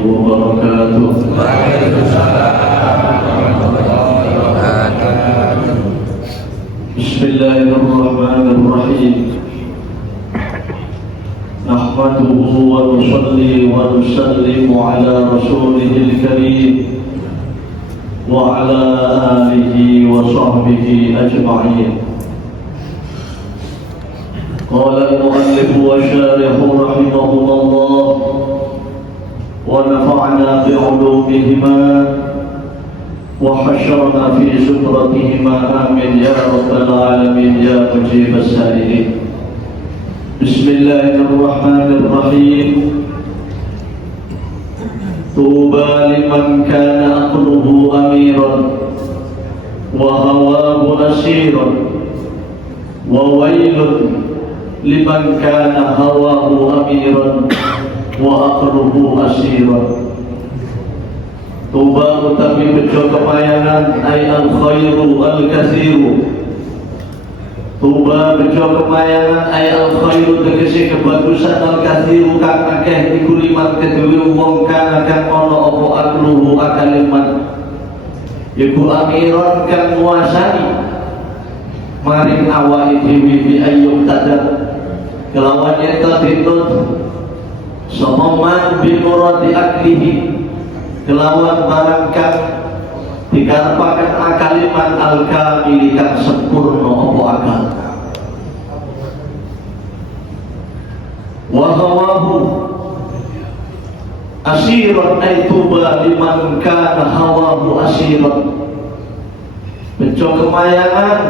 wabarakatuh. Bismillahirrahmanirrahim. Nahmaduhu wa nusalli wa nusallimu ala rasulihil karim wa ala alihi wa sahbihi ajma'in. Qala al-muallif wa syarihu rahimahullah wa nafa'na bi'ulumihima wa hasyarna fi zumratihima amin ya rabbal alamin ya mujib as-sa'ilin. Bismillahirrahmanirrahim. Tuba liman kana aqluhu amiran wa hawahu asiran wa wailun liman kana hawahu amiran wa aqluhu asiran. Tuba utawi bejo kemayangan ay al-khairu al-kathiru. Tuba bejo kemayangan ay al-khairu tegese kebagusan al-kathiru kang akeh iku liman kedue wong kang akan ana apa aqluhu akaliman iku amiran kang nguasani maring awake dhewe bi ayyub tadar kelawan yen ditut sapa man bi muradi aklihi kelawan barang kang dikarepaken akaliman al-kamili kang sempurna apa akal wa hawahu asiran ay tuba liman kana hawahu asiran. Bejo kemayangan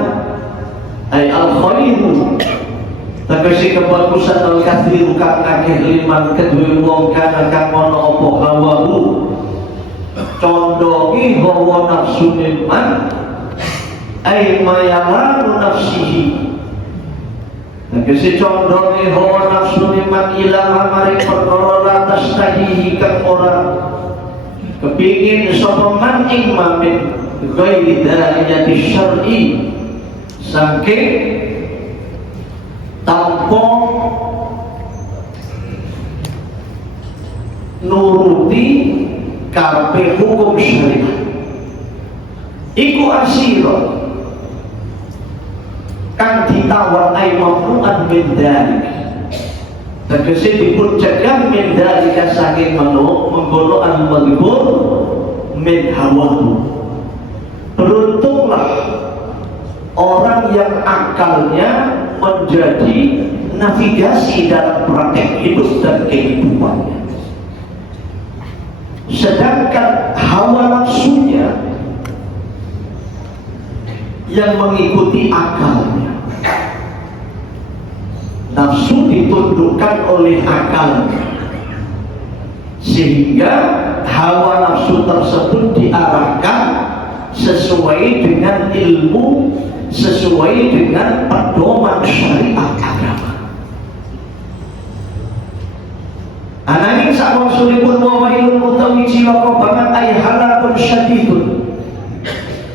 ay al-khairu tegese kebagusan al-kathiru kang akeh liman kedue wong kana kang ana apa hawahu condongi hawa nafsu man ay mayalan nafsihi tegese condongi hawa nafsu man ilang maring perkara lantas tahihi kang ora kepingin sapa man ing mamin ghairi dariyati syar'i saking tanpa nuruti karepe hukum syariat iku asira kang ditawar ay mamnu'an min dhalik tegese dipun cegah min dhalika saking mengkono al-madhkur min hawahu. Beruntunglah orang yang akalnya menjadi navigasi dalam praktek hidup dan kehidupannya, sedangkan hawa nafsunya yang mengikuti akalnya. Nafsu ditundukkan oleh akal sehingga hawa nafsu tersebut diarahkan sesuai dengan ilmu, sesuai dengan pedoman syariat agama. Ananging sakwangsulipun wa wailun utawi cilaka banget ay halakun syadidun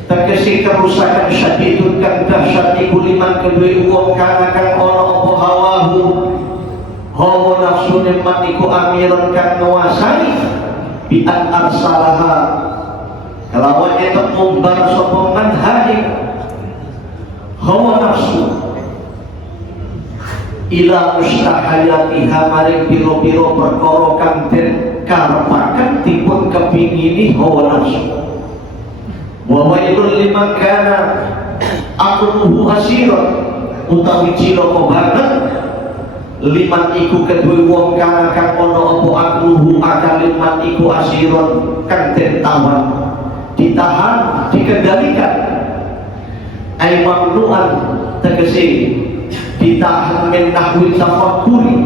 tegese kerusakan syadidun kang dahsyat iku liman kedue wong kang ana apa hawahu hawa nafsu man iku amiran kang nguasani bi an arsalaha kelawan eta mumbar sapa man hadik hawa nafsu ila mustahayatiha maring piro-piro perkara kang den karepaken dipun kepingini hawa nafsu. Wa wailul liman kana aqluhu asiran utawi cilaka banget liman iku kedue wong kang ana apa aqluhu akaliman iku asiran kang den tawan ditahan dikendalikan ay mamnu'an tegese ditahan min nahwi tafakkuri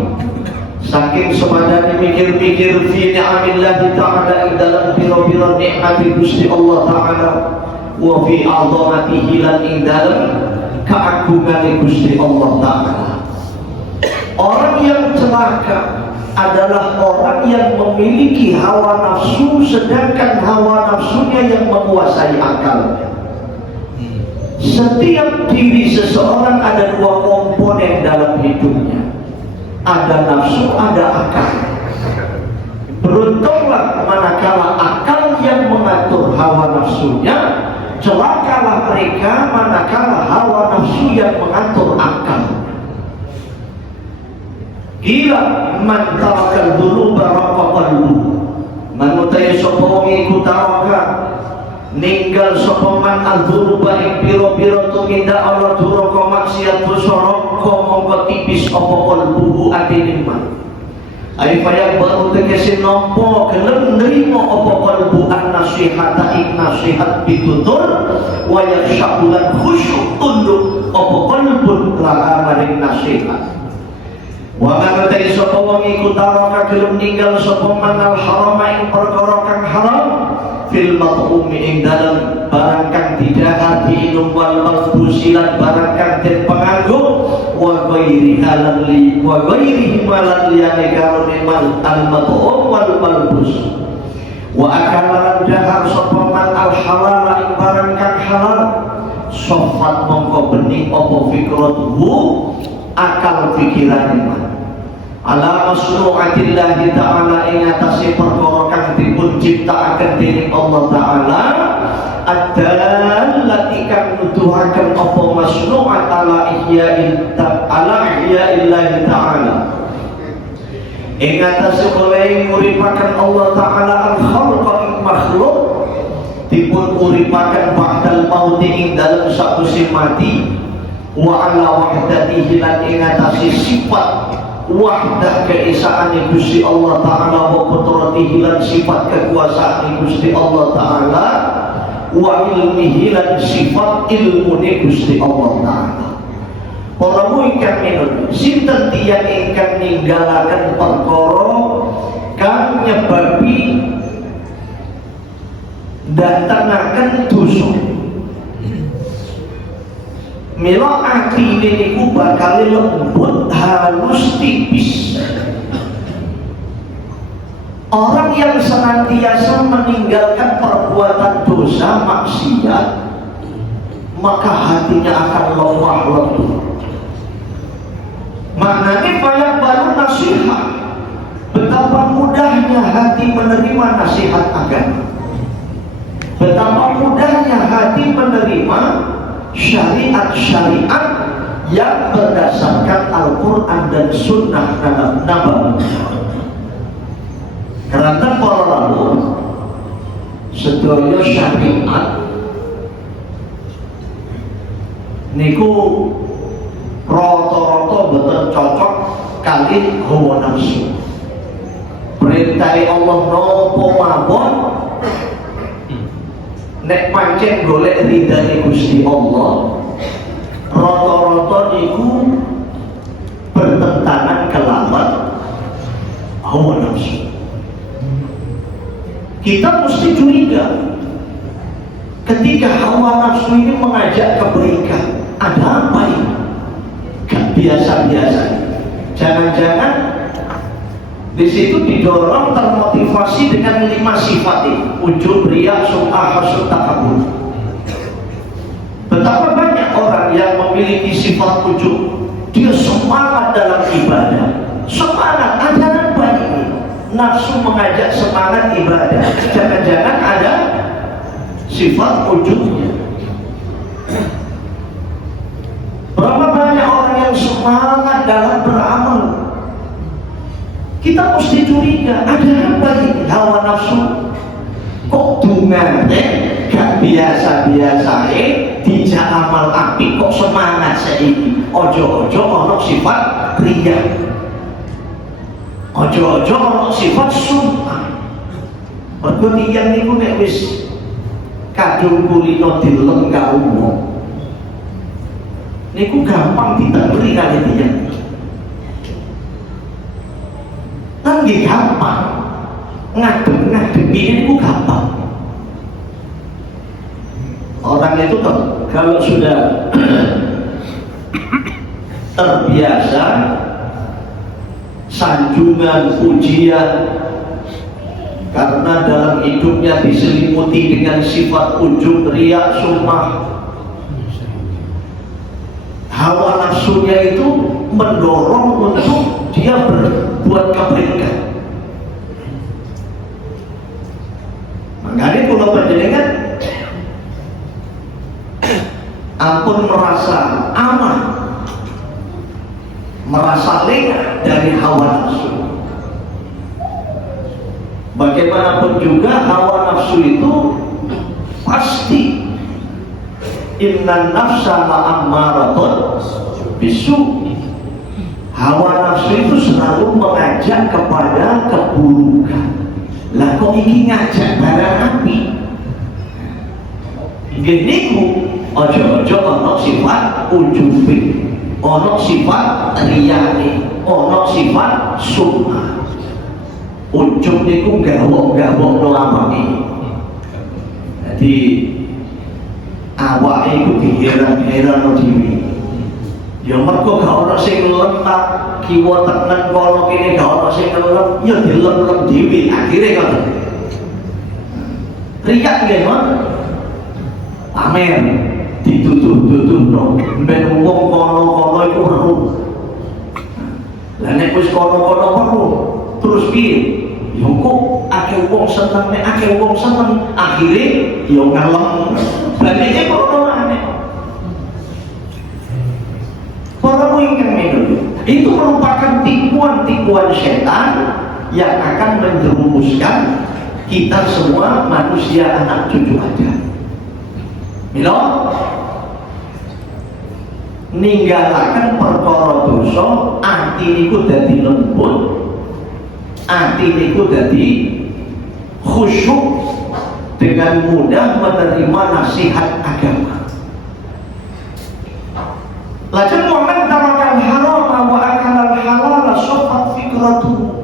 saking semadani mikir-mikir fi ni'amillahi ta'ala ing dalam pira-pira nikmati Gusti Allah Ta'ala wa fi azamatihi lan ing dalam keagungan Gusti Allah Ta'ala. Orang yang celaka adalah orang yang memiliki hawa nafsu sedangkan hawa nafsunya yang menguasai akalnya. Setiap diri seseorang ada dua komponen dalam hidupnya, ada nafsu, ada akal. Beruntunglah Sebab manakala akal yang mengatur hawa nafsunya, celakalah mereka manakala hawa nafsu yang mengatur akal. Kila man tarakal dhunuba raqa qalbuhu, manutai sapa wong iku taraka ninggal sapa man al-dhunuba ing pira-pira tumindak Allah duraka maksiat dosa raqa mongko tipis apa qalbuhu atine man. Ai faya baru tegese nampa gelem nrimo apa qalbu an-nasihata ing nasihat pitutur wa yakhshabulan khusyuk tunduk apa qalbun laha maring nasihat. Wa man ta'i sapa wong iku taraka gelem ninggal sapa man al-harama ing perkara kang haram fil mat'umi ing dalem barang kang didhahar diinum wal malbusi lan barang kang den panganggo wa ghairi halal li wa ghairi malal liyane karone al mat'um wal malbus wa akala dahar sapa man al halal ing barang kang halal sofat mongko bening apa fikratuhu akal pikirane man ala masnu'atillahi ta'ala ing atase perkara kang dipun ciptakaken dening Allah Ta'ala ad-dallati kang nuduhaken apa masnu'at ala ihya'il illahi ta'ala ing atase oleh nguripaken Allah Ta'ala al-khalqa ing makhluk dipun uripaken ba'dal mauti ing dalem sakwise mati wa ala wahdatihi lan ing atase sifat wahdah keesaan Gusti Allah Ta'ala wa qudratihi lan sifat kekuasaan Gusti Allah Ta'ala wa ilmihi lan sifat ilmu Gusti Allah Ta'ala. Para ingkang minun sinten tiyang ingkang ninggalaken perkara kang nyebabi datangaken dosa. Mila atine niku bakal lembut, halus, tipis. Orang yang senantiasa meninggalkan perbuatan dosa maksiat, maka hatinya akan lemah lembut. Maknanya banyak baru nasihat. Betapa mudahnya hati menerima nasihat agama. Betapa mudahnya hati menerima syariat-syariat yang berdasarkan Al-Quran dan Sunnah Nabawi. Karena para lalu sedaya syariat niku rata-rata betul cocok kali hawa nafsu. Perintah Allah nopo mawon nek pancen golek ridane Gusti Allah rata-rata niku bertentangan kelawan hawa nafsu. Kita mesti curiga ketika hawa nafsu ini mengajak kebaikan. Ada apa ini? Gak biasa-biasa. Jangan-jangan di situ didorong termotivasi dengan 5 sifat ini: ujub, riya, sum'ah, hasud, takabur. Betapa banyak orang yang memiliki sifat ujub, dia semangat dalam ibadah, semangat, ajaran baik ini nafsu mengajak semangat ibadah. Jangan-jangan ada sifat ujubnya. Berapa banyak orang yang semangat dalam beramal, kita mesti curiga, ada apa ini hawa nafsu? Kok dungane gak biasa-biasa dijak amal apik kok semangat saiki? Ojo-ojo ana sifat riya. Ojo-ojo ana sifat sum'ah. Mergo tiyang niku nek wis kadung kulino dilem ka umum niku gampang ditebeli kali tiyang. Nggih gampang ngadeg-ngadepi itu gampang. Orang itu kalau sudah terbiasa sanjungan, pujian, karena dalam hidupnya diselimuti dengan sifat ujub, riya, sum'ah, hawa nafsunya itu mendorong untuk dia berbuat kebaikan. merasa aman, merasa lengah dari hawa nafsu. Bagaimanapun juga hawa nafsu itu pasti inna nafsa la'ammaratun bisu. Hawa nafsu itu selalu mengajak kepada keburukan. Lah kok iki ngajak barang api? Gini ku ojo-ojo ono sifat ujubi, ono sifat riyani, ono sifat summa. Ujub niku gawok-gawok no apake. Jadi awake iku diheran-heran dhewe. Ya mergo gak ono sing letak kiwa tenen kono kene gak ono sing ngelem, ya dilem-lem dhewe akhire kok. Riyak nggih ngoten. Pamer dituduh-tuduhno ben wong kono-kono iku weruh. Lah nek wis kono-kono weruh terus piye? Ya kok akeh wong seneng, nek akeh wong seneng akhire ya ngalem. Balike kono aneh. Para ingkang menuju itu merupakan tipuan-tipuan setan yang akan menjerumuskan kita semua manusia anak cucu aja. Milo ninggalaken perkara dosa, ati niku dadi lembut, ati niku dadi khusyuk, dengan mudah menerima nasihat agama. Lajeng momen tarakal haram wa akalal halal sofat fikratuh.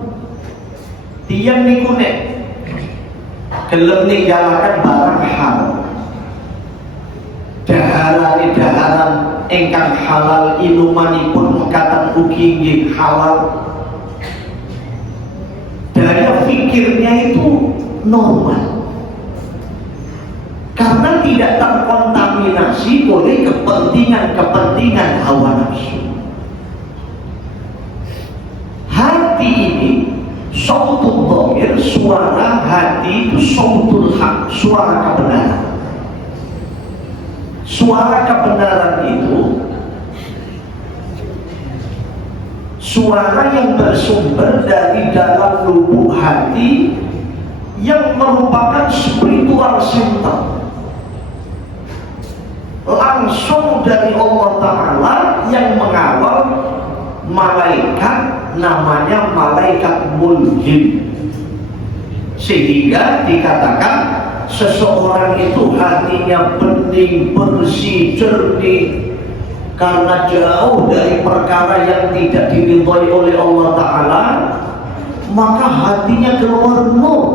Tiyang niku nek gelem ninggalaken barang haram, daharan ingkang halal, inumanipun mekaten ugi nggih halal, daya fikirnya itu normal karena tidak terkontaminasi oleh kepentingan hawa nafsu. Hati ini sautul dhamir, suara hati itu sautul haq, suara kebenaran. Suara kebenaran itu suara yang bersumber dari dalam lubuk hati yang merupakan spiritual center, langsung dari Allah Ta'ala yang mengawal malaikat, namanya malaikat mulhim, sehingga dikatakan seseorang itu hatinya bening, bersih, jernih karena jauh dari perkara yang tidak diridhoi oleh Allah Ta'ala, maka hatinya keluar nur,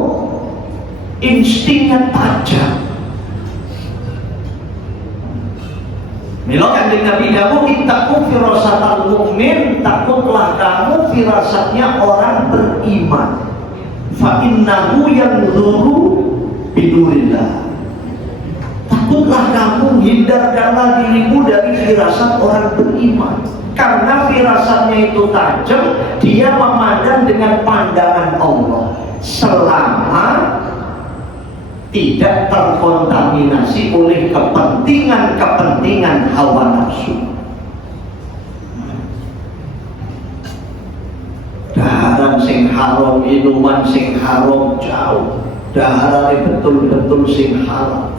instingnya tajam. Milo kanjeng Nabi dawuh, ittaqu firasatal mukmin, takutlah kamu firasatnya orang beriman. Fa innahu yanzuru binurillah. Takutlah kamu, hindarkanlah dirimu dari firasat orang beriman, karena firasatnya itu tajam, dia memandang dengan pandangan Allah selama tidak terkontaminasi oleh kepentingan hawa nafsu. Daharan sing haram, minuman sing haram jauh, daharane betul-betul sing haram.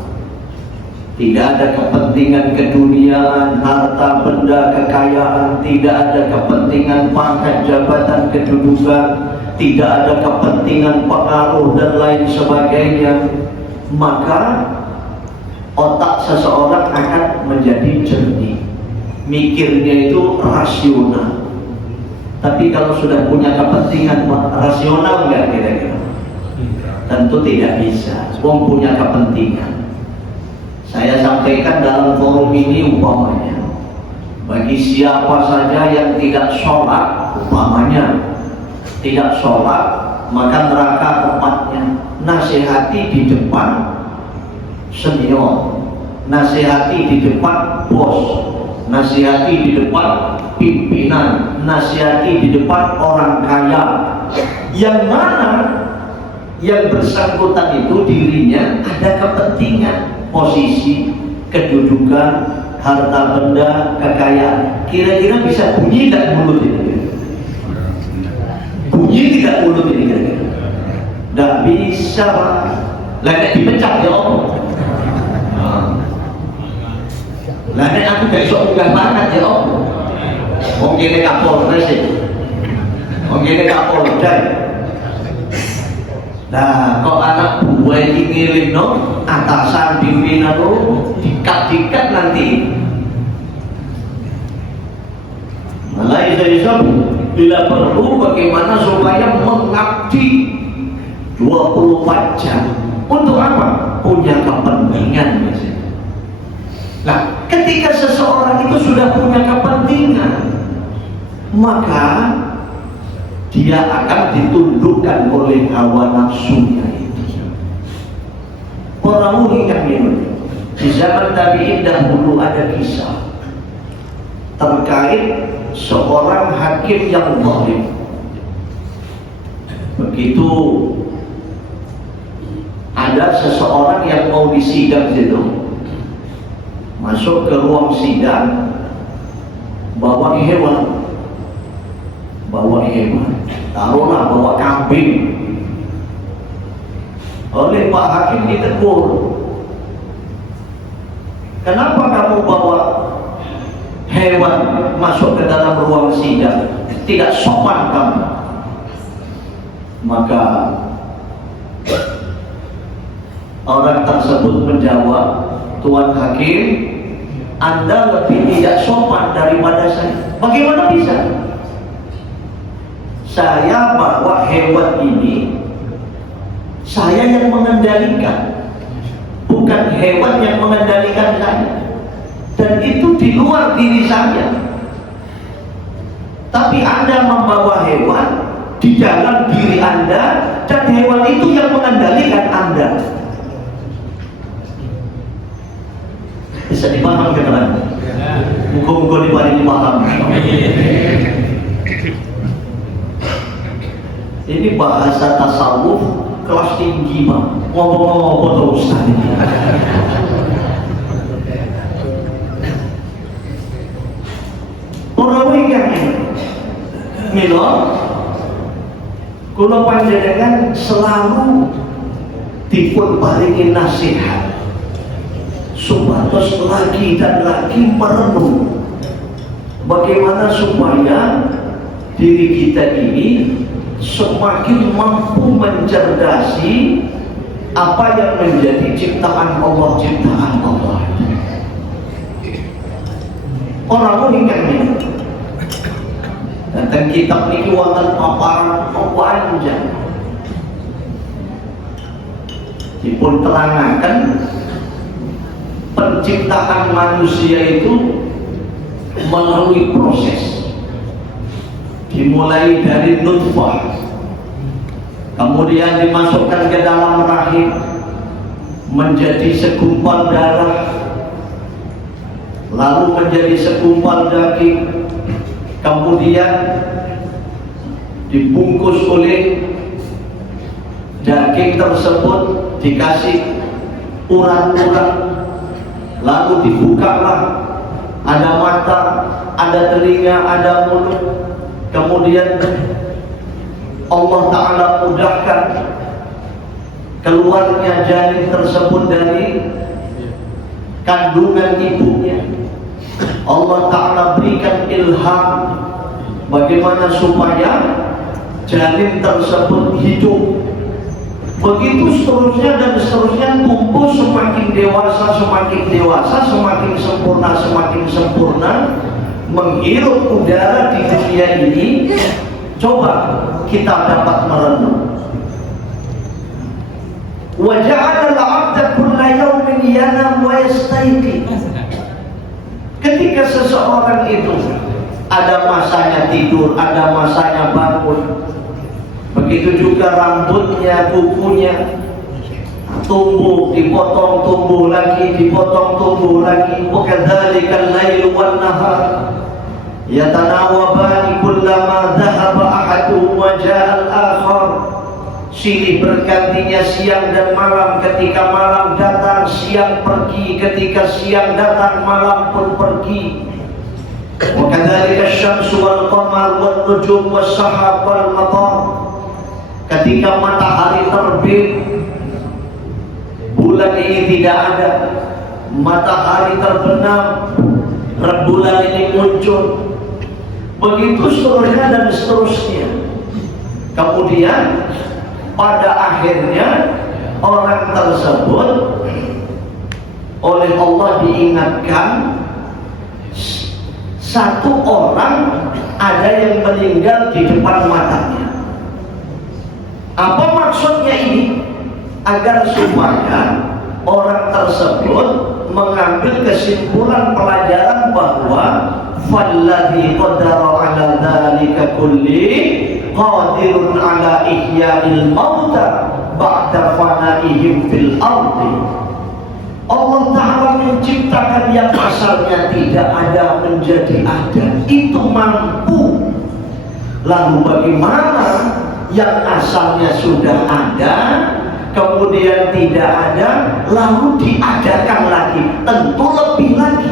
Tidak ada kepentingan keduniaan, harta benda, kekayaan, tidak ada kepentingan pangkat jabatan kedudukan, tidak ada kepentingan pengaruh dan lain sebagainya. Maka otak seseorang akan menjadi jernih, mikirnya itu rasional. Tapi kalau sudah punya kepentingan, rasional nggak kira-kira? Tentu tidak bisa. Wong punya kepentingan. Saya sampaikan dalam forum ini umpamanya, bagi siapa saja yang tidak sholat, umpamanya tidak sholat, maka neraka tempatnya. Nasihati di depan senior, nasihati di depan bos, nasihati di depan pimpinan, nasihati di depan orang kaya, yang mana yang bersangkutan itu dirinya ada kepentingan, posisi, kedudukan, harta benda, kekayaan. Kira-kira bisa bunyi tidak mulut ini? Bunyi tidak mulut ini kira-kira? Tidak bisa, Pak. Lah dipecat ya Allah. Lah nek aku gak iso munggah banget ya Allah. Wong kene Kapolres iki. Wong kene Kapolda. Nah, kok anak buah ini ngirim atasan pimpinan dikat-dikat nanti. Malah iso-iso bila perlu bagaimana supaya mengabdi 24 jam. Untuk apa? Punya kepentingan biasanya. Nah, ketika seseorang itu sudah punya kepentingan, maka dia akan ditundukkan oleh hawa nafsunya itu. Orang mengingat ini, di zaman tabi'in dahulu ada kisah terkait seorang hakim yang zalim. Begitu ada seseorang yang mau disidang situ, masuk ke ruang sidang, bawa hewan, taruhlah bawa kambing. Oleh Pak Hakim ditegur, kenapa kamu bawa hewan masuk ke dalam ruang sidang? Tidak sopan kamu. Maka orang tersebut menjawab, Tuan Hakim, Anda lebih tidak sopan daripada saya. Bagaimana bisa? Saya bawa hewan ini, saya yang mengendalikan, bukan hewan yang mengendalikan saya. Dan itu di luar diri saya. Tapi Anda membawa hewan di dalam diri Anda, dan hewan itu yang mengendalikan Anda. Bisa dipaham kan? Muka-muka diparingi paham. Ini bahasa tasawuf kelas tinggi, Pak. Ngomong-ngomong terus tadi. Orang yang milo, kula panjenengan selalu dipun paringi nasihat supados lagi dan lagi merenung bagaimana supaya diri kita ini semakin mampu mencerdasi apa yang menjadi ciptaan Allah. Orang ingkang ini dan kitab ini wonten paparan panjang dipun terangaken penciptaan manusia itu melalui proses, dimulai dari nutfah, kemudian dimasukkan ke dalam rahim menjadi segumpal darah, lalu menjadi segumpal daging, kemudian dibungkus oleh daging tersebut, dikasih urat-urat, lalu dibukalah, ada mata, ada telinga, ada mulut. Kemudian Allah Ta'ala mudahkan keluarnya janin tersebut dari kandungan ibunya. Allah Ta'ala berikan ilham bagaimana supaya janin tersebut hidup. Begitu seterusnya dan seterusnya, tumbuh semakin dewasa, semakin sempurna, menghirup udara di dunia ini. Coba kita dapat merenung. Wa ja'ala al-'abda kulla yawmin yanam wa yastayqi. Ketika seseorang itu ada masanya tidur, ada masanya bangun. Begitu juga rambutnya, kukunya tumbuh, dipotong, tumbuh lagi, dipotong, tumbuh lagi. Wa kadzalikal lailu wan nahar yatanawabani kullama dhahaba ahaduhum wa ja'a al-akhar. silih bergantinya siang dan malam, ketika malam datang siang pergi, ketika siang datang malam pun pergi. Wa kadzalika asy-syamsu wal qamar wan nujum was sahab wal matar. Ketika matahari terbit, bulan ini tidak ada. Matahari terbenam, rembulan ini muncul. Begitu seterusnya dan seterusnya. Kemudian pada akhirnya orang tersebut oleh Allah diingatkan, satu orang ada yang meninggal di depan matanya. Apa maksudnya ini? Agar supaya orang tersebut mengambil kesimpulan pelajaran bahwa falladzi qadara ala dzalika kulli qadirun ala ihya'il mauta ba'da fanaihim fil ardi. Allah Ta'ala menciptakan yang asalnya tidak ada menjadi ada, itu mampu. Lalu bagaimana yang asalnya sudah ada kemudian tidak ada lalu diadakan lagi? Tentu lebih lagi,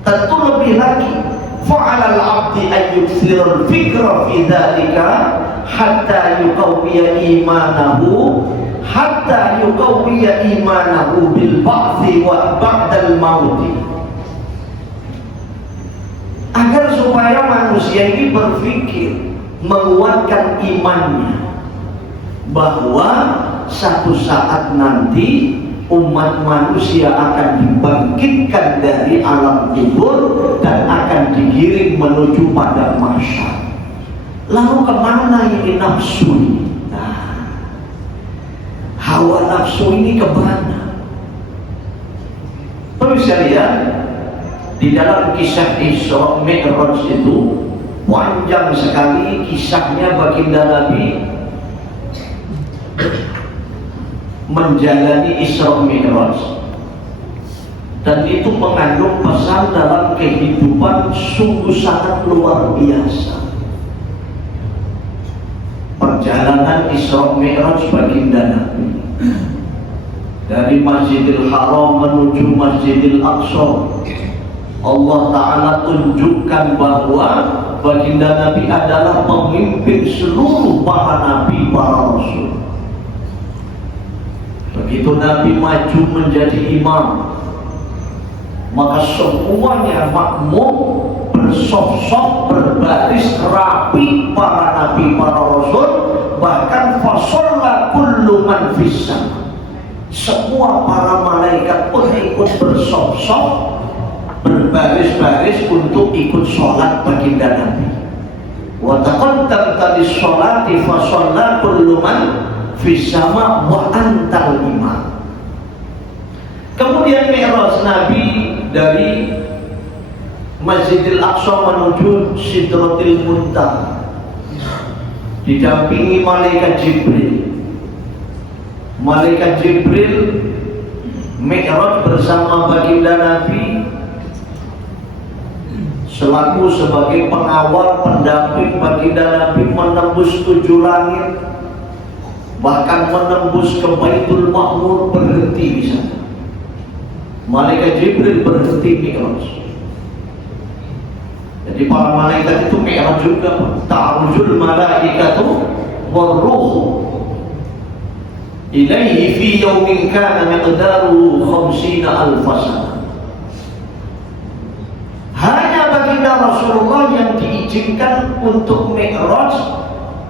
tentu lebih lagi. Fa'alal abdi ayyuksirul fikra fi dzalika hatta yuqawwiya imanahu bil ba'thi wa ba'dal mauti. Agar supaya manusia ini berpikir, menguatkan imannya bahwa satu saat nanti umat manusia akan dibangkitkan dari alam kubur dan akan digiring menuju pada mahsyar. Lalu kemana ini nafsu ini? Nah, hawa nafsu ini kemana? Terus lihat di dalam kisah Isra Mi'raj itu panjang sekali kisahnya baginda Nabi menjalani Isra Mi'raj, dan itu mengandung pesan dalam kehidupan sungguh sangat luar biasa. Perjalanan Isra Mi'raj baginda Nabi dari Masjidil Haram menuju Masjidil Aqsa, Allah Ta'ala tunjukkan bahwa baginda Nabi adalah pemimpin seluruh para nabi, para rasul. Begitu Nabi maju menjadi imam, maka semuanya makmum, bersop-sop, berbaris rapi, para nabi, para rasul. Bahkan fasolla kullu man fis sama, semua para malaikat pun ikut bersop-sop, berbaris-baris untuk ikut sholat baginda Nabi. Wa taqaddamta lis-sholati fasolla kullu man fis sama wa antal imam. Kemudian Mi'raj Nabi dari Masjidil Aqsa menuju Sidratil Muntaha, didampingi malaikat Jibril. Malaikat Jibril Mi'raj bersama baginda Nabi selaku sebagai pengawal pendamping baginda Nabi menembus 7 langit, bahkan menembus ke Baitul Ma'mur, berhenti di sana. Malaikat Jibril berhenti Mi'raj. Jadi para malaikat itu Mi'raj juga. Ta'arujul malaikatu warruh ilaihi fi yawmin kana miqdaruhu 50,000 sana. Hanya baginda Rasulullah yang diizinkan untuk Mi'raj,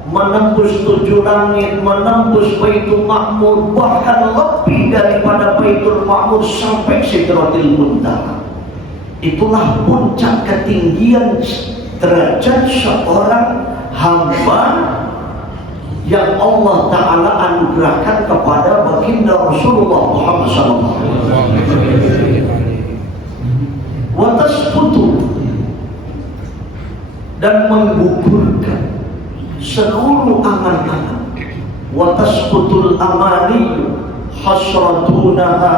menembus 7 langit, menembus Baitul Ma'mur, bahkan lebih daripada Baitul Ma'mur sampai Sidratil Muntaha. Itulah puncak ketinggian derajat seorang hamba yang Allah Ta'ala anugerahkan kepada baginda Rasulullah Muhammad SAW. Watasputu, dan menggugurkan seluruh angan-angan. Watasputul amani hasratunaha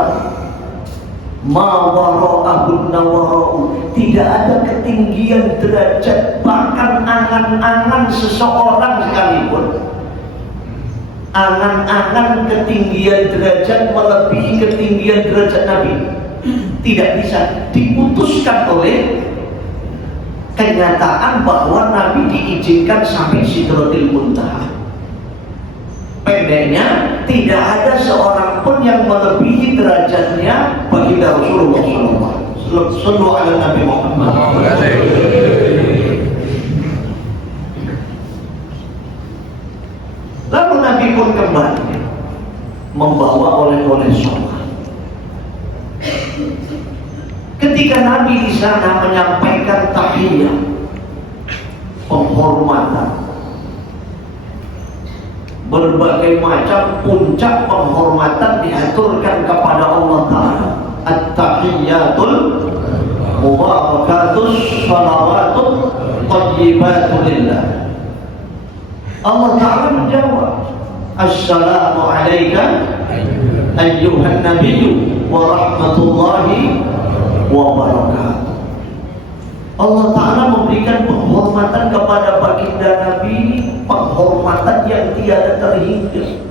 ma wara'ahun nawara'u. Tidak ada ketinggian derajat, bahkan angan-angan seseorang sekalipun angan-angan ketinggian derajat melebihi ketinggian derajat Nabi. Tidak bisa diputuskan oleh kenyataan bahwa Nabi diizinkan sampai Sidratil Muntaha. Pendeknya, tidak ada seorang pun yang melebihi derajatnya baginda Rasulullah SAW. Sallallahu alaihi Nabi Muhammad. Lalu Nabi pun kembali membawa oleh-oleh sholat. Ketika Nabi di sana menyampaikan tahiyat, penghormatan, berbagai macam puncak penghormatan diaturkan kepada Allah Ta'ala. At-tahiyyatul mubarakatus salawatut thayyibatul lillah. Allah Ta'ala menjawab, Assalamu alayka ayyuhan nabiyyu wa rahmatullahi wa barakatuh. Allah Ta'ala memberikan penghormatan kepada baginda Nabi, penghormatan yang tiada terhingga.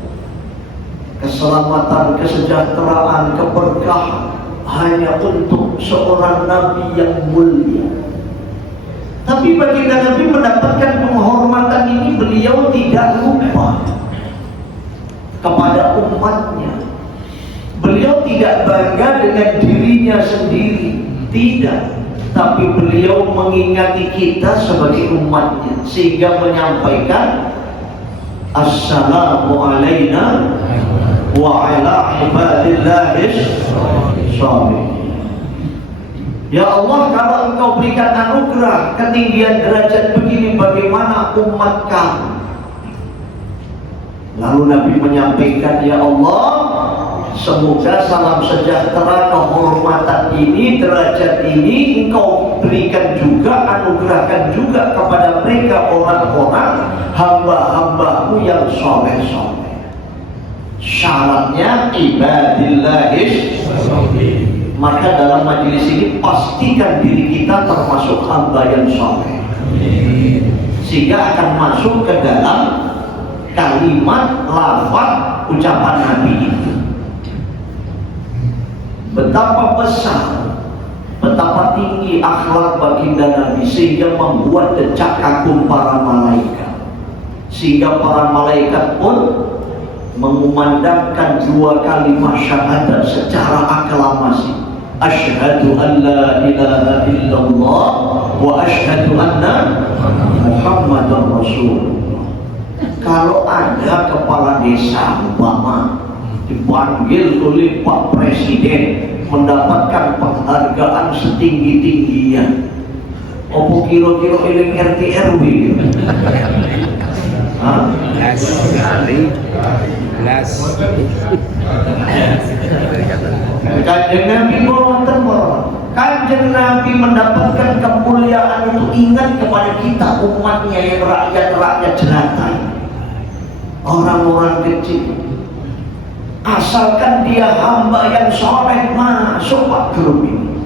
Keselamatan, kesejahteraan, keberkahan hanya untuk seorang Nabi yang mulia. Tapi baginda Nabi mendapatkan penghormatan ini, beliau tidak lupa kepada umatnya. Beliau tidak bangga dengan dirinya sendiri, tidak. Tapi beliau mengingati kita sebagai umatnya, sehingga menyampaikan Assalamu alayna wa ala ibadillahis sholihin. Ya Allah, kalau Engkau berikan anugerah ketinggian derajat begini, bagaimana umat kamu? Lalu Nabi menyampaikan, Ya Allah, semoga salam sejahtera, kehormatan ini, derajat ini Engkau berikan juga, anugerahkan juga kepada mereka orang-orang hamba-hambamu yang soleh-soleh. Syaratnya ibadillahis. Maka dalam majelis ini pastikan diri kita termasuk hamba yang soleh, sehingga akan masuk ke dalam kalimat lafaz ucapan Nabi itu. Betapa besar, betapa tinggi akhlak baginda Nabi, sehingga membuat decak kagum para malaikat, sehingga para malaikat pun mengumandangkan dua kalimat syahadat secara aklamasi. Asyhadu an la ilaha illallah wa asyhadu anna Muhammadar Rasulullah. Kalau ada kepala desa umpama dipanggil oleh Pak Presiden mendapatkan penghargaan setinggi-tingginya, opo kira-kira eling RT RW? Kanjeng Nabi Kanjeng Nabi mendapatkan kemuliaan itu, ingat kepada kita umatnya yang rakyat-rakyat jelata, orang-orang kecil. Asalkan dia hamba yang soleh, masuk Pak grup ini.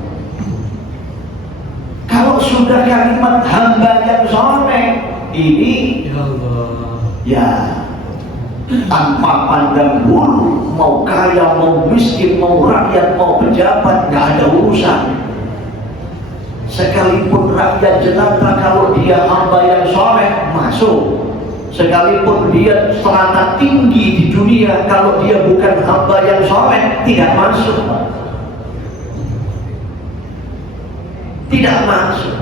Kalau sudah kalimat hamba yang soleh ini, ya tanpa pandang bulu, mau kaya, mau miskin, mau rakyat, mau pejabat, nggak ada urusan. Sekalipun rakyat jelata, kalau dia hamba yang soleh, masuk. Sekalipun dia strata tinggi di dunia, kalau dia bukan hamba yang soleh, tidak masuk. Tidak masuk.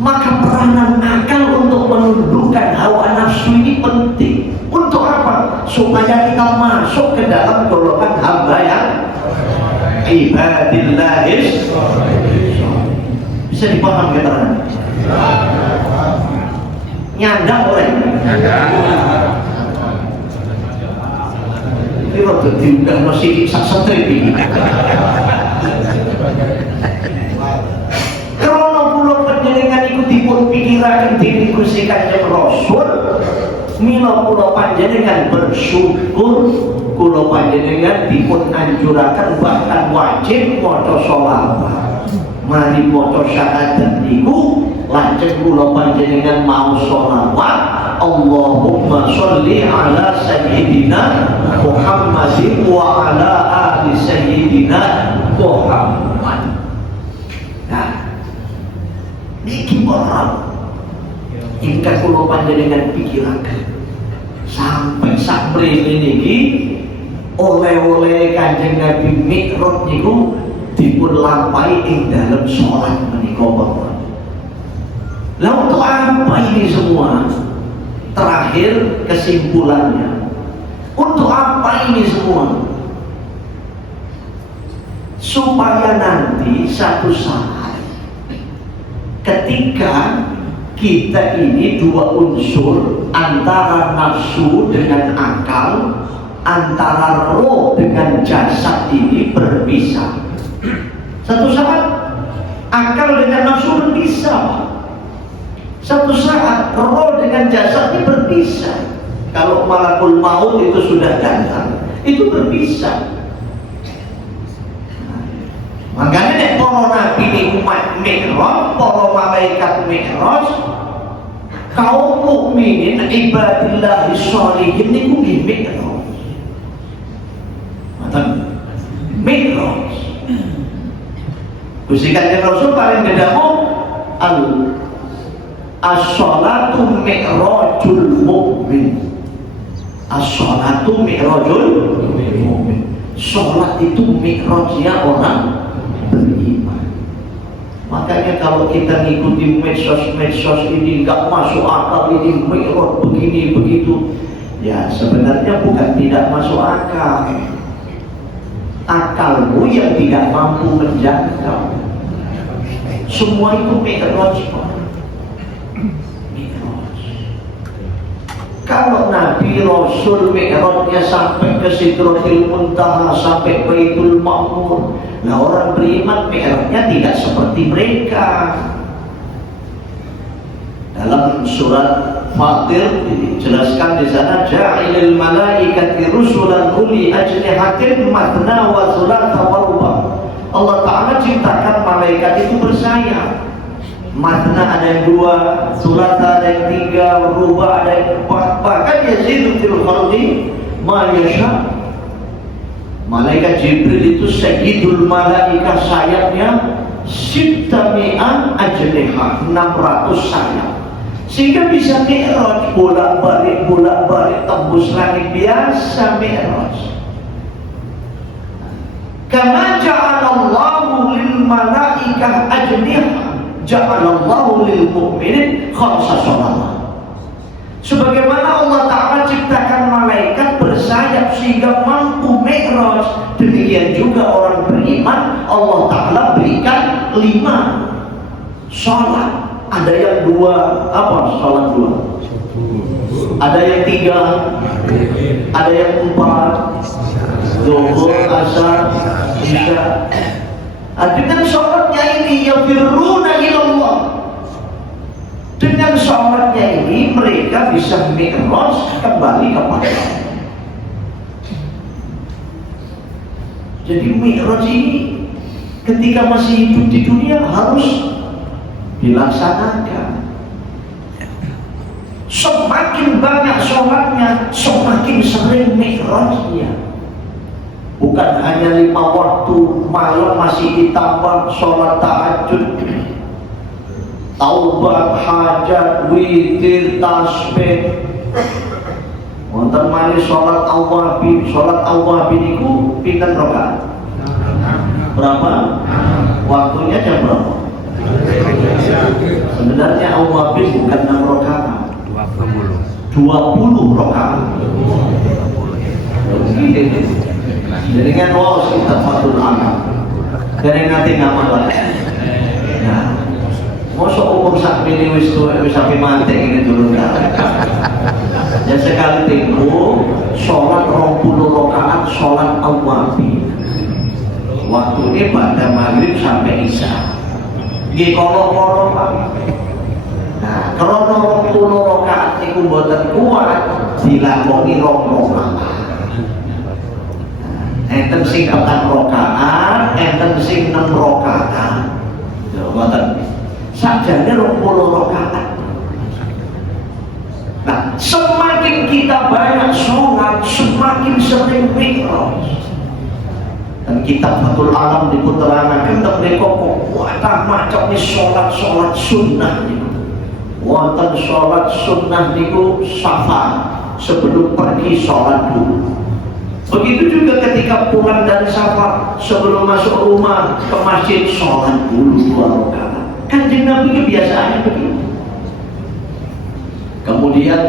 Maka peranan akal untuk menundukkan hawa nafsu ini penting. Untuk apa? Supaya kita masuk ke dalam golongan hamba yang ibadillahis. Bisa dipaham keterangan? Nyandak oleh ini waktu diunggah masih saksetri ini. Kalau pulau panjenengan ikut dipun pikirakan diri Gusti Kanjeng Rasul, mila pulau panjenengan bersyukur, pulau panjenengan dipun anjurakan bahkan wajib maca sholawat. Mari maca syahadat niku lajeng kula panjenengan mau sholawat Allahumma sholli ala sayyidina Muhammadin wa ala ali sayyidina Muhammad. Nah, niki orang ingkang kula panjenengan pikiraken sampai sakmrene niki oleh-oleh Kanjeng Nabi Mi'raj niku dipun lampahi ing dalam sholat menika mawon. Lah untuk apa ini semua? Terakhir kesimpulannya, untuk apa ini semua? Supaya nanti satu saat ketika kita ini dua unsur antara nafsu dengan akal, antara roh dengan jasad ini berpisah. Satu saat akal dengan nafsu berpisah. Satu saat roh dengan jasad ini berpisah. Kalau malakul maut itu sudah datang, itu berpisah. Makanya nek para nabi niku mi'raj, para malaikat mi'raj, kaum mukminin ibadillah sholihin niku nggih mi'raj. Mboten mi'raj. Gusti Kanjeng Rasul paling gedamo as-sholatu mi'rajul mu'min. As-sholatu mi'rajul mu'min. Sholat itu mi'rajnya orang beriman. Makanya kalau kita ngikuti medsos ini nggak masuk akal, ini mi'raj begini begitu, ya sebenarnya bukan tidak masuk akal. Akalmu yang tidak mampu menjangkau. Semua itu mi'raj. Kalau Nabi Rasul mi'rajnya sampai ke Sidratil Muntaha, sampai Baitul Ma'mur, nah orang beriman mi'rajnya tidak seperti mereka. Dalam surat Fatir dijelaskan di sana, ja'ilil malaikati rusulan uli ajnihatin matna wa thulatha wa ruba'. Allah Ta'ala ciptakan malaikat itu bersayap. Matna ada yang dua, thulatha ada yang tiga, ruba' ada yang empat. Bahkan yazidu fil khalqi ma yasha. Malaikat Jibril itu sayyidul malaikah, sayapnya sittami'ah ajnihah, 600 sayap. Sehingga bisa mi'raj, bolak-balik tembus langit, biasa mi'raj. Kama ja'alallahu lil malaikah ajnihah, ja'alallahu lil mu'minin khamsa sholawat. Sebagaimana Allah Ta'ala ciptakan malaikat bersayap sehingga mampu mi'raj, demikian juga orang beriman Allah Ta'ala berikan 5 sholat. Ada yang 2, apa sholat 2? Ada yang 3, ada yang 4, zuhur, asar, isya. Dengan sholatnya ini yafirruna ilallah. Dengan sholatnya ini mereka bisa mi'raj kembali kepada Allah. Jadi mi'raj ini ketika masih hidup di dunia harus dilaksanakan. Semakin banyak sholatnya, semakin sering mi'rajnya. Bukan hanya 5 waktu, malam masih ditambah sholat tahajud, taubat, hajat, witir, tasbih. Wonten malih sholat awwabin. Sholat awwabin itu pinten rakaat? Berapa? Waktunya jam berapa? Sebenarnya awwabin bukan 6 rakaat, 20 rakaat. Jadi kan wawas kita fatul amal. Karena nanti ngamal lagi. Nah, mosok umur sak ini wis sampai mati ini dulu kan. Ya sekali tempo sholat 20 rakaat sholat awwabin. Waktu ini pada maghrib sampai isya. Nggih kala-kala Pak. Nah, krana 20 rakaat niku mboten kuat dilakoni 2 rakaat. Enten sing 4 rakaat, enten sing 6 rakaat. Ya mboten. Sajane 20 rakaat. Nah, semakin kita banyak sholat, semakin sering mi'raj. Dan kitab Fathul Alam diputerangkan tentang mereka kuatah macam ni sholat sunnah ni. Wonten sholat sunnah niku safar, sebelum pergi sholat dulu. Begitu juga ketika pulang dari safar, sebelum masuk rumah ke masjid sholat dulu 2 rakaat. Kanjeng Nabi kebiasaannya begitu. Kemudian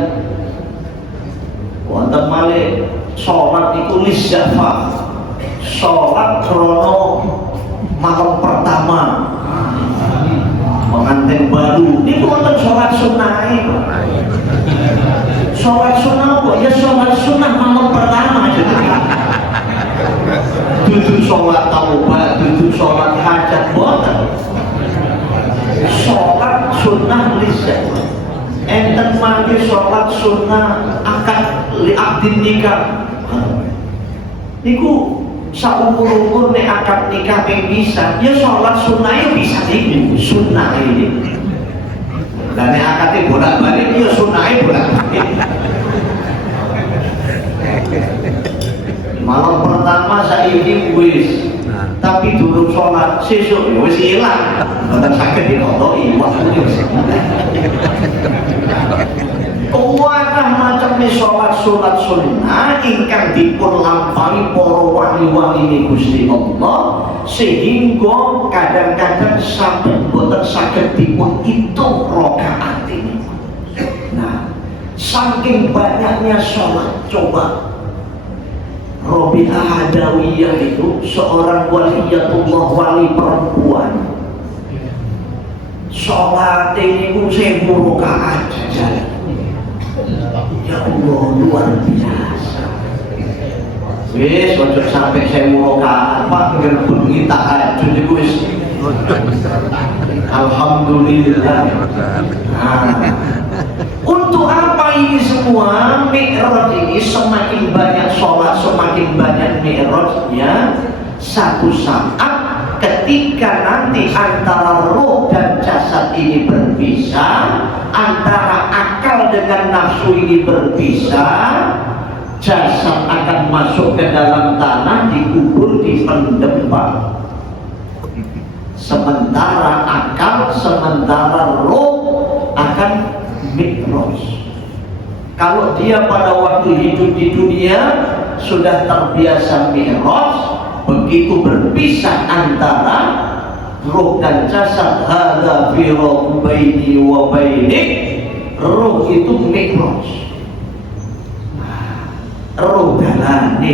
wonten malih sholat iku lisyafah, sholat krono malam pertama pengantin baru. Ini wonten sholat sunnah itu. Sholat sunnah apa? Ya sholat sunnah malam pertama. Duduk sholat taubat, duduk sholat hajat, boten. Sholat sunnah lisyafah. Enten mangke sholat sunnah akad li'abdin nikah. Niku saumur-umur nek akad nikah yang bisa, ya sholat sunnah ya bisa niku sunnah ini. Dan nek akadnya bolak-balik ya sunnahnya bolak-balik. Malam pertama saya ini wis, tapi dulu sholat sesuk ya wis ilang. Boten saged dikotoki waktu wis. Kuatah macam ni sholat sunnah ingkang dipun lampahi para wali-wali Gusti Allah, sehingga kadang-kadang sampai boten saged dipun hitung rakaat ini. Nah, saking banyaknya sholat, coba Robi'ah Adawiyah itu seorang waliyatullah, wali perempuan. Sholat ini pun 1000 rakaat saja. Ya Allah, luar biasa. Wis ojo sampai 1000 rakaat, Pak, ngerbungi tahajud iku wis. Alhamdulillah. Untuk apa ini semua? Mi'raj ini semakin banyak sholat, semakin banyak mi'rajnya. Satu saat ketika nanti antara roh dan jasad ini berpisah, antara akal dengan nafsu ini berpisah, jasad akan masuk ke dalam tanah, dikubur, dipendem, Pak. Sementara akal, sementara roh akan mi'raj. Kalau dia pada waktu hidup di dunia sudah terbiasa mi'raj, begitu berpisah antara roh dan jasad, hadza firaqu baini wa bainik, roh itu mi'raj. Roh dalane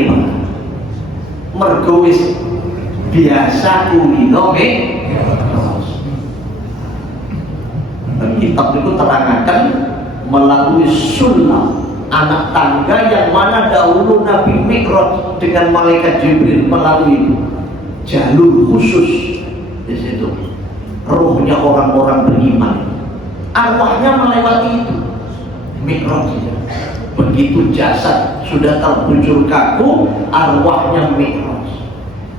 mergo wis biasa kulino mi'raj. Kitab itu terangkan melalui sunnah anak tangga yang mana dahulu Nabi Mi'raj dengan malaikat Jibril melalui jalur khusus di situ. Rohnya orang-orang beriman, arwahnya melewati itu Mi'raj. Begitu jasad sudah terbujur kaku, arwahnya Mi'raj.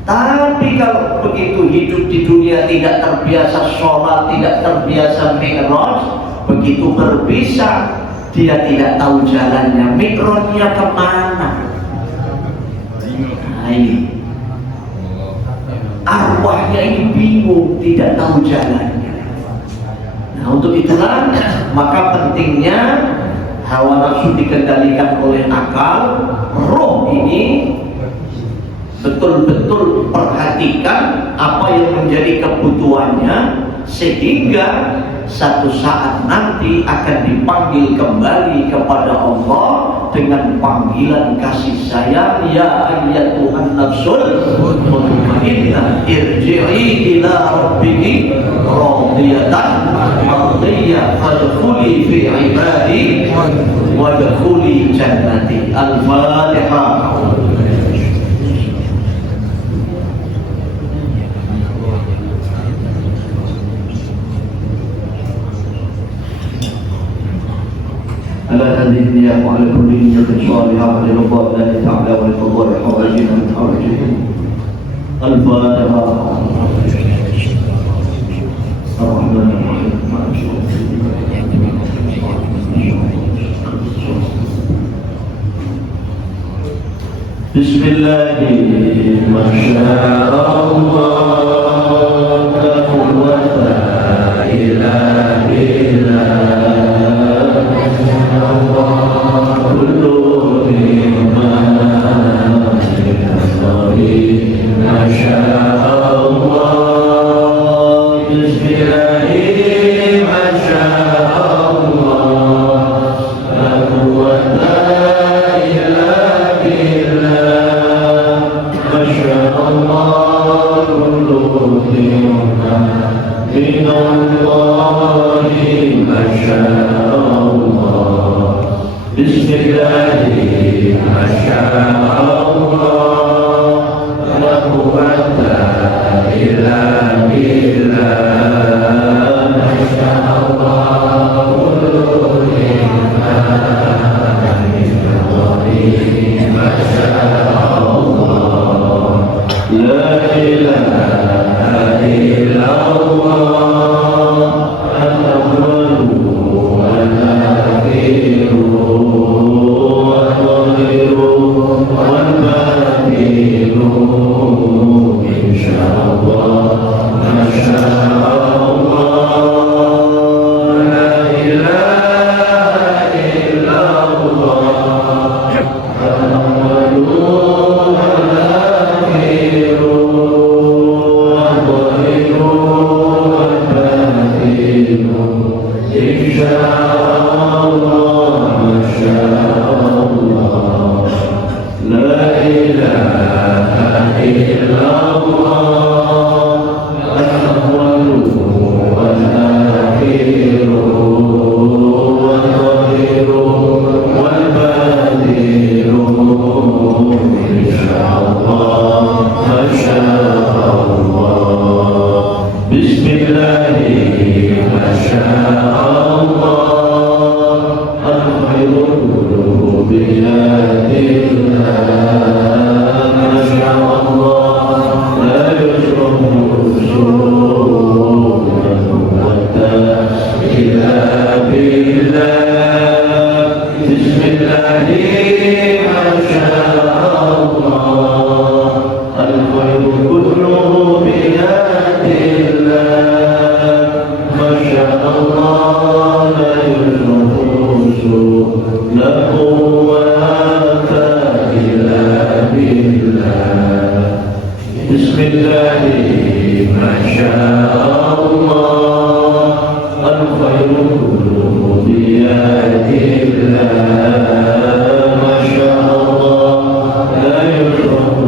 Tapi kalau begitu hidup di dunia tidak terbiasa sholat, tidak terbiasa mi'raj, begitu berpisah dia tidak tahu jalannya. Mi'rajnya kemana? Nah, ini arwahnya ini bingung, tidak tahu jalannya. Nah, untuk itulah maka pentingnya hawa nafsu dikendalikan oleh akal, roh ini betul-betul perhatikan apa yang menjadi kebutuhannya, sehingga satu saat nanti akan dipanggil kembali kepada Allah dengan panggilan kasih sayang, ya ayyatuhan nafsul mutmainnah irji'i ila rabbiki radiyatan mardiyah fadkhuli fi ibadi wadkhuli jannati. Al-Fatihah. على هذه النية وعلى كل نية صالحة لرضا الله تعالى ولقضاء حوائجنا من حوائجهم. الفاتحة. الرحمن الرحيم. Bismillah, Masya Allah, la quwwata illa billah, kullu ni'matin Masya Allah. Bismillah, Masya Allah, la quwwata illa billah, Masya Allah, kullu ni'matin Allahi, Masya Allah. Bismillah, Masya Allah, la quwwata illa billah, Masya Allah, kullu ni'matin Allahi, Masya Allah. La ilaha illallah, al-awwalu wal-akhiru wal-zahiru wal-batinu, insyaallah, Masya Allah. La ilaha illallah, al-awwalu wal-akhiru wal-zahiru wal-batinu, insyaallah, Masya Allah. La ilaha illallah, al-awwalu wal-akhiru wal-zahiru wal-batinu, insyaallah, Masya Allah. Bismillah, Masya Allah, al-khairu biyadillah, Masya Allah, la yushraku quwwata illa billah. Bismillah, Masya Allah, al-khairu kullu biyadillah, Masya Allah, la yushraku la quwwata illa billah. Bismillah, Masya Allah, al-khairu kullu biyadillah, Masya Allah, la yushraku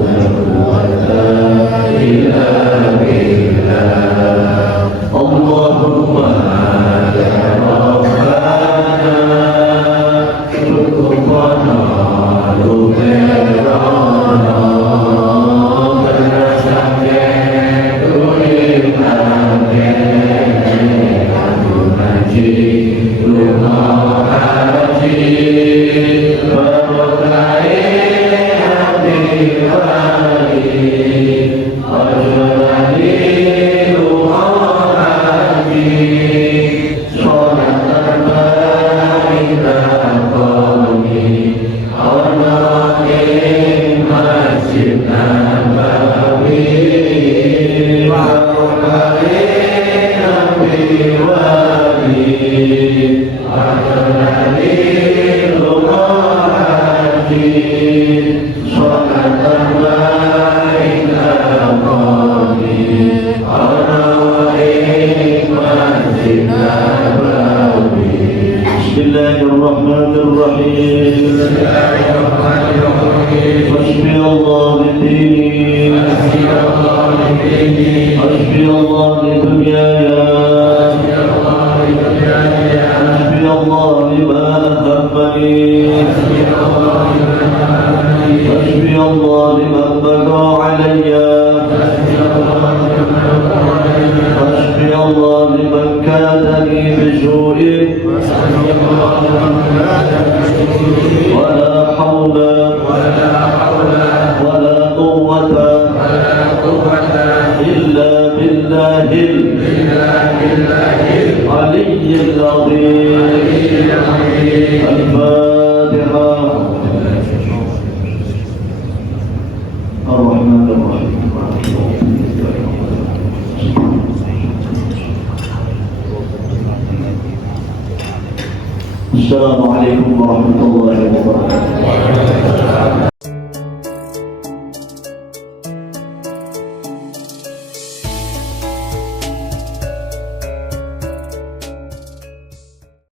la quwwata illa billah. Allahumma ya Rabbana, syukrana luberana, berdasarnya dulimane, haji, rumah haji, berkai hati wali, ajrani rumah haji, sholat terbaik kami, hormat Masjid Nabawi, barokah Nabi wali, ajrani rumah haji, sholat terbaik kami, hormat Masjid Nabawi. Bismillahirrahmanirrahim. Hasbi Allah li dini, hasbi Allah li dunyaya, hasbi Allah lima ahabbani, hasbi Allah liman baga alayya, hasbi Allah liman kadani bisu'in,